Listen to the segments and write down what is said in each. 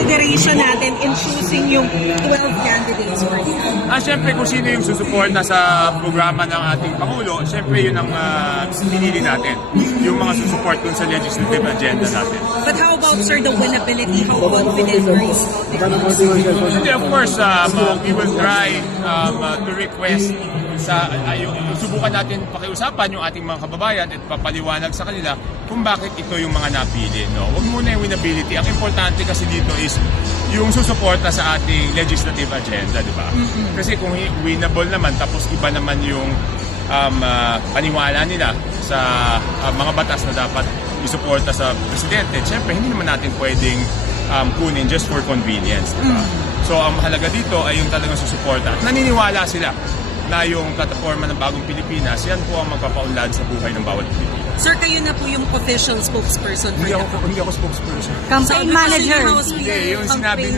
consideration natin in choosing yung 12 candidates for you? Siyempre kung sino yung susuporta sa programa ng ating Pangulo, siyempre yun ang pinili natin. Yung mga susuport dun sa legislative agenda natin. But how about, sir, the winnability? How confident are you? Hindi, of course, we will try to request subukan natin pakiusapan yung ating mga kababayan at papaliwanag sa kanila kung bakit ito yung mga napili. No? Huwag muna yung winnability. Ang importante kasi dito is yung susuporta sa ating legislative agenda, di ba? Kasi kung winnable naman, tapos iba naman yung paniwala nila sa mga batas na dapat isuporta sa presidente, siyempre hindi naman natin pwedeng kunin just for convenience, di ba? So ang mahalaga dito ay yung talagang susuporta. Naniniwala sila na yung plataforma ng Bagong Pilipinas, yan po ang magpapaunlad sa buhay ng bawat Pilipino. Sir, kayo na po yung official spokesperson for Hindi ako spokesperson. Campaign manager. Hindi, yung sabi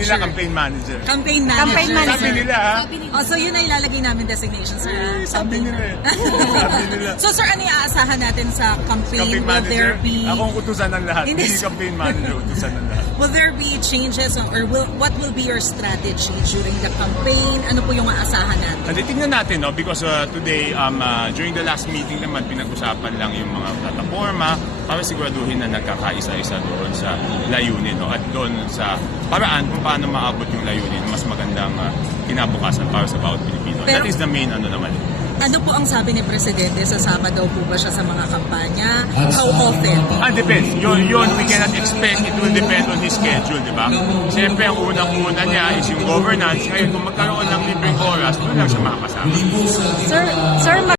nila campaign manager. Campaign manager. Sabi nila, ha? Oh, so yun ay ilalagay namin designation, sir. Sabi nila eh. Sabi nila. So sir, ano yung aasahan natin sa campaign? Campaign Will there manager, be... ako ang utusan ng lahat. Hindi. Hindi campaign manager, utusan ng lahat. Will there be changes or what will be your strategy during the campaign? Ano po yung aasahan natin? Tingnan natin, no? Because today, during the last meeting naman, pinag-usapan lang yung mga plataforma para siguraduhin na nagkakaisa-isa doon sa layunin, no? At doon sa paraan kung paano maabot yung layunin, mas magandang kinabukasan para sa bawat Pilipino. Pero, that is the main naman. Ano po ang sabi ni Presidente? Sasama daw po ba siya sa mga kampanya? How often? Depends. Yun, we cannot expect. It will depend on his schedule, di ba? Siyempre, ang unang-una niya is yung governance. Ngayon, kung magkaroon ng libreng oras, doon lang siya makakasama. Sir,